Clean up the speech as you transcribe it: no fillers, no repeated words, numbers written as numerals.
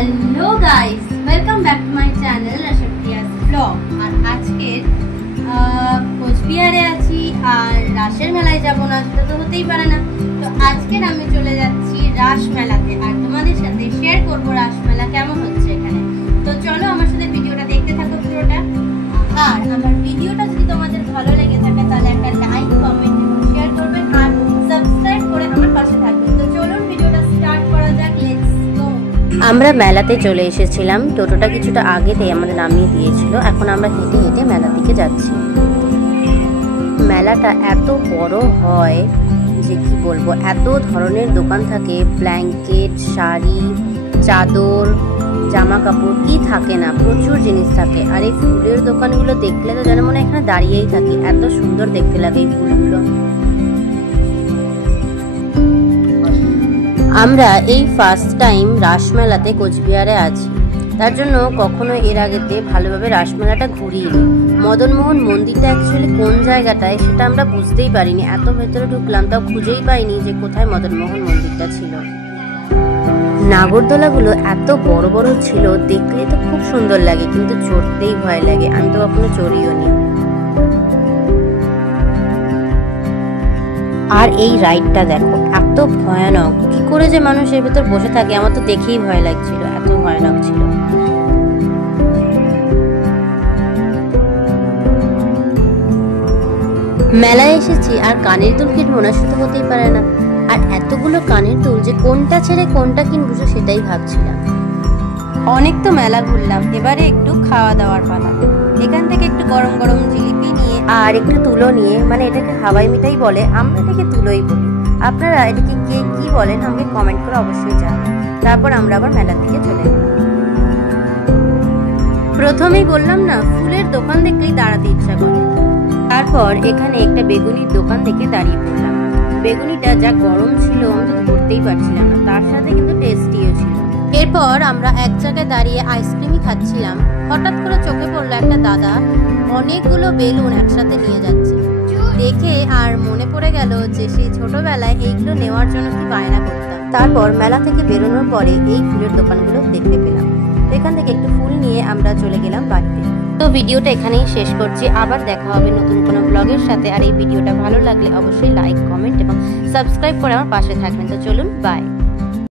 Hello guys, welcome back to my channel राशप्रियाज blog. और আজকের কোচবিহারে আছি আর রাসের মেলায় যাব না, সেটা তো হতেই পারে না। তো আজকের আমি চলে যাচ্ছি রাস মেলাতে আর তোমাদের সাথে শেয়ার করব রাস মেলা কেমন হচ্ছে এখানে। তো চলো আমার সাথে ভিডিওটা দেখতে থাকো পুরোটা। আর আমার ভিডিওটা যদি তোমাদের ভালো লেগে থাকে তাহলে একটা লাইক, কমেন্ট এবং শেয়ার করবেন আর সাবস্ক্রাইব করে আমার পাশে থাকবেন। তো চলুন ভিডিওটা স্টার্ট করা যাক। Let's go. আমরা মেলাতে চলে এসেছিলাম। টোটোটা কিছুটা আগেতেই আমাদের নামিয়ে দিয়েছিল। এখন আমরা হেঁটে হেঁটে মেলা দিকে যাচ্ছি। মেলাটা এত বড় হয় যে কি বলবো, এত ধরনের দোকান থাকে, ব্ল্যাঙ্কেট, শাড়ি, চাদর, জামা কাপড়, কি থাকে না, প্রচুর জিনিস থাকে। আর এই ফুলের দোকানগুলো দেখলে তো যেন মনে হয় এখানে দাঁড়িয়েই থাকি, এত সুন্দর দেখতে লাগে এই ফুলগুলো। আমরা এই ফার্স্ট টাইম রাসমেলাতে কোচবিহারে আছি, তার জন্য কখনো এর আগেতে ভালোভাবে রাসমেলাটা ঘুরিনি। মদনমোহন মন্দিরটা অ্যাকচুয়ালি কোন জায়গাটায় সেটা আমরা বুঝতেই পারিনি। এত ভেতরে ঢুকলাম তাও খুঁজেই পাইনি যে কোথায় মদনমোহন মন্দিরটা ছিল। নাগরদোলাগুলো এত বড় বড় ছিল, দেখলে তো খুব সুন্দর লাগে, কিন্তু চড়তেই ভয় লাগে। আমি তো কখনো চড়িও নি। আর এই রাইডটা দেখো, এত ভয়ানক, কি করে যে মানুষ এর ভেতর বসে থাকে, আমার তো দেখেই ভয় লাগছিল, এত ভয়ানক ছিল। মেলায় এসেছি আর কানের দুল কিনবো না, সেটা হতেই পারে না। আর এতগুলো কানের দুল যে কোনটা ছেড়ে কোনটা কিনবো সেটাই ভাবছিলাম। অনেক তো মেলা ঘুরলাম, এবারে একটু খাওয়া দাওয়ার পালা। এখান থেকে একটু গরম গরম জিলিপি নিয়ে আর একটু তুলো নিয়ে, মানে এটাকে হাওয়াই মিঠাই বলে, আমরা এটাকে তুলোই বলি। আপনারা এটাকে কে কি বলেন আমাকে কমেন্ট করে অবশ্যই জানাবেন। তারপর আমরা আবার মেলার দিকে চলে গেলাম। প্রথমেই বললাম না, ফুলের দোকান দেখলেই দাঁড়াতে ইচ্ছা করে। তারপর এখানে একটা বেগুনির দোকান দেখে দাঁড়িয়ে পড়লাম। বেগুনিটা যা গরম ছিল আমি তো ধরতেই পারছিলাম না, তার সাথে কিন্তু টেস্টিও ছিল। এরপর আমরা এক জায়গায় দাঁড়িয়ে আইসক্রিমই খাচ্ছিলাম। হঠাৎ করে চোখে পড়লো একটা দাদা অনেকগুলো বেলুন একসাথে নিয়ে যাচ্ছে। দেখে আর মনে পড়ে গেল যে সেই ছোটবেলায় এইগুলো নেওয়ার জন্য কি বায়না করতাম। তারপর মেলা থেকে বেরোনোর পরে এই ফুলের দোকানগুলো দেখতে পেলাম। এখান থেকে একটু ফুল নিয়ে আমরা চলে গেলাম বাড়িতে। তো ভিডিওটা এখানেই শেষ করছি। আবার দেখা হবে নতুন কোনো ব্লগের সাথে। আর এই ভিডিওটা ভালো লাগলে অবশ্যই লাইক, কমেন্ট এবং সাবস্ক্রাইব করে আমার পাশে থাকবেন। তো চলুন, বাই।